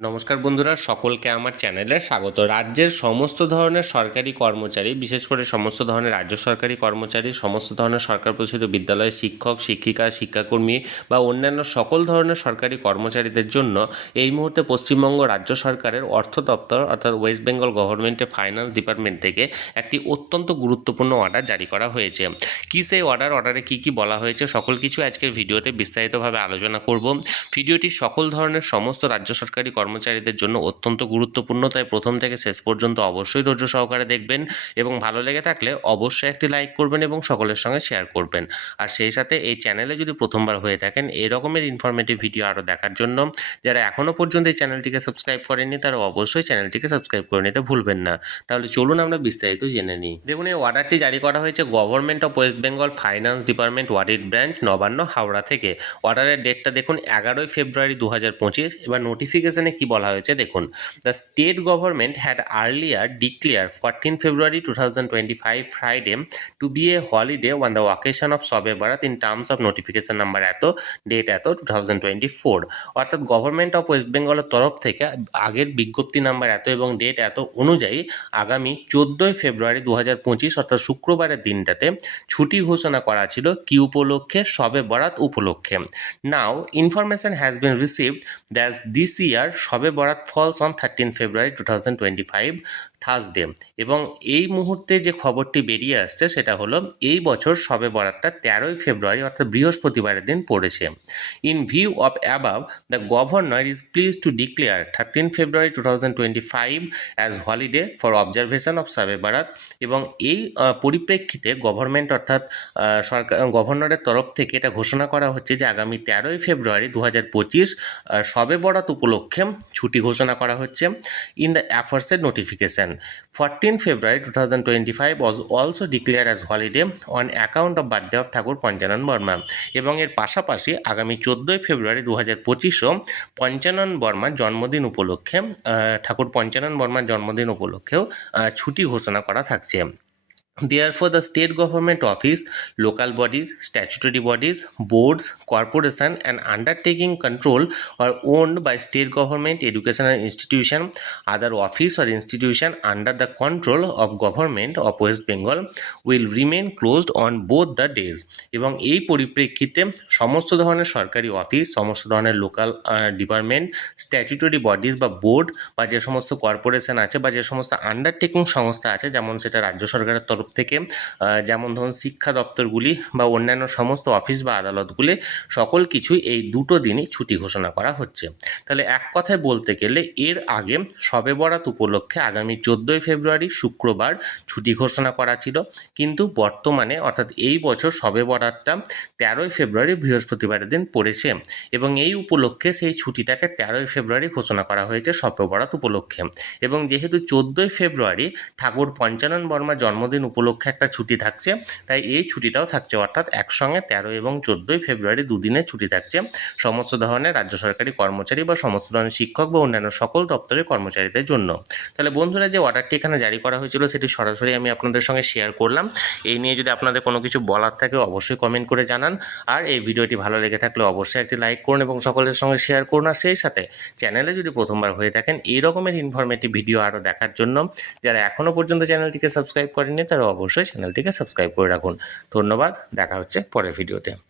নমস্কার বন্ধুরা, সকলকে আমার চ্যানেলে স্বাগত। রাজ্যের সমস্ত ধরনের সরকারি কর্মচারী, বিশেষ করে সমস্ত ধরনের রাজ্য সরকারি কর্মচারী, সমস্ত ধরনের সরকার প্রচলিত বিদ্যালয়ের শিক্ষক, শিক্ষিকা, শিক্ষাকর্মী বা অন্যান্য সকল ধরনের সরকারি কর্মচারীদের জন্য এই মুহূর্তে পশ্চিমবঙ্গ রাজ্য সরকারের অর্থ দপ্তর অর্থাৎ ওয়েস্ট বেঙ্গল গভর্নমেন্টের ফাইন্যান্স ডিপার্টমেন্ট থেকে একটি অত্যন্ত গুরুত্বপূর্ণ অর্ডার জারি করা হয়েছে। কী সেই অর্ডার অর্ডারে কী কী বলা হয়েছে, সকল কিছু আজকের ভিডিওতে বিস্তারিতভাবে আলোচনা করব। ভিডিওটি সকল ধরনের সমস্ত রাজ্য সরকারি কর্মচারীদের জন্য অত্যন্ত গুরুত্বপূর্ণ। তাই প্রথম থেকে শেষ পর্যন্ত অবশ্যই ধৈর্য সহকারে দেখবেন এবং ভালো লেগে থাকলে অবশ্যই একটি লাইক করবেন এবং সকলের সঙ্গে শেয়ার করবেন। আর সেই সাথে এই চ্যানেলে যদি প্রথমবার হয়ে থাকেন এই রকমের ইনফরমেটিভ ভিডিও আরও দেখার জন্য যারা এখনও পর্যন্ত এই চ্যানেলটিকে সাবস্ক্রাইব করেননি, তারা অবশ্যই চ্যানেলটিকে সাবস্ক্রাইব করে নিতে ভুলবেন না। তাহলে চলুন আমরা বিস্তারিত জেনে নিই। দেখুন, এই অর্ডারটি জারি করা হয়েছে government of West Bengal finance department worried branch Nabanna Howrah থেকে। অর্ডারের ডেটটা দেখুন এগারোই ফেব্রুয়ারি দু হাজার পঁচিশ। এবার নোটিফিকেশনে কি বলা হয়েছে? দেখুন the state government had earlier declare fourteen February two thousand twenty five Friday to be a holiday on the vacation of Shab Barat in terms of notification number এত ডেট এত টু থাউজেন্ড টোয়েন্টি ফোর অর্থাৎ government of West বেঙ্গলের তরফ থেকে আগের বিজ্ঞপ্তি number এত এবং ডেট এত অনুযায়ী আগামী চোদ্দোই ফেব্রুয়ারি দু হাজার পঁচিশ, অর্থাৎ শুক্রবারের দিনটাতে ছুটি ঘোষণা করা ছিল কি উপলক্ষে? সবে বরাত উপলক্ষে। Now information has been received that this year Shab Barat falls on thirteen February two thousand twenty five Thursday এবং এই মুহূর্তে যে খবরটি বেরিয়ে আসছে সেটা হলো, এই বছর সবে বরাতটা তেরোই ফেব্রুয়ারি অর্থাৎ বৃহস্পতিবারের দিন পড়েছে। In view of above the governor is please to declare thirteen February two thousand twenty five as holiday for observation of Shab Barat এবং এই পরিপ্রেক্ষিতে গভর্নমেন্ট অর্থাৎ সরকার, গভর্নরের তরফ থেকে এটা ঘোষণা করা হচ্ছে যে আগামী তেরোই ফেব্রুয়ারি দু হাজার পঁচিশ সবে বরাত উপলক্ষে ছুটি ঘোষণা করা হচ্ছে in the অ্যাফার্সের notification fourteen February two thousand twenty five was also declare as holiday on account of birthday of Thakur Panchanan Barma এবং এর পাশাপাশি আগামী চোদ্দোই ফেব্রুয়ারি দু হাজার পঁচিশও পঞ্চানন বর্মার জন্মদিন উপলক্ষে ঠাকুর পঞ্চানন বর্মার জন্মদিন উপলক্ষেও ছুটি ঘোষণা করা থাকছে। Therefore, the state government office, local bodies, statutory bodies, boards, corporation, and undertaking control are owned by state government, educational institution, other office or institution under the control of government of West Bengal will remain closed on both the days. এবং এই পরিপ্রেক্ষিতে সমস্ত ধরনের সরকারি office সমস্ত ধরনের local department statutory bodies বা board বা যে সমস্ত কর্পোরেশন আছে বা যে সমস্ত আন্ডারটেকিং সংস্থা আছে যেমন সেটা রাজ্য সরকারের তরফ থেকে যেমন ধরুন শিক্ষা দপ্তরগুলি বা অন্যান্য সমস্ত অফিস বা আদালতগুলি, সকল কিছুই এই দুটো দিনই ছুটি ঘোষণা করা হচ্ছে। তাহলে এক কথায় বলতে গেলে এর আগে সবে বরাত উপলক্ষে আগামী চোদ্দোই ফেব্রুয়ারি শুক্রবার ছুটি ঘোষণা করা ছিল। কিন্তু বর্তমানে অর্থাৎ এই বছর সবে বরাতটা তেরোই ফেব্রুয়ারি বৃহস্পতিবারের দিন পড়েছে এবং এই উপলক্ষে সেই ছুটিটাকে তেরোই ফেব্রুয়ারি ঘোষণা করা হয়েছে সবে বরাত উপলক্ষে। এবং যেহেতু চোদ্দোই ফেব্রুয়ারি ঠাকুর পঞ্চানন বর্মা জন্মদিন উপলক্ষে একটা ছুটি থাকছে, তাই এই ছুটিটাও থাকছে, অর্থাৎ একসঙ্গে তেরো এবং চোদ্দোই ফেব্রুয়ারি দুদিনের ছুটি থাকছে। সমস্ত ধরনের রাজ্য সরকারি কর্মচারী বা সমস্ত ধরনের শিক্ষক বা অন্যান্য সকল দপ্তরের কর্মচারীদের জন্য। তাহলে বন্ধুরা, যে অর্ডারটি এখানে জারি করা হয়েছিল, সেটি সরাসরি আমি আপনাদের সঙ্গে শেয়ার করলাম। এই নিয়ে যদি আপনাদের কোনো কিছু বলার থাকে, অবশ্যই কমেন্ট করে জানান। আর এই ভিডিওটি ভালো লেগে থাকলে অবশ্যই একটি লাইক করুন এবং সকলের সঙ্গে শেয়ার করুন। আর সেই সাথে চ্যানেলে যদি প্রথমবার হয়ে থাকেন, এই রকমের ইনফরমেটিভ ভিডিও আরও দেখার জন্য, যারা এখনও পর্যন্ত চ্যানেলটিকে সাবস্ক্রাইব করেনি তারা অবশ্যই চ্যানেলটিকে সাবস্ক্রাইব করে রাখুন। ধন্যবাদ দেখা হচ্ছে পরের ভিডিওতে।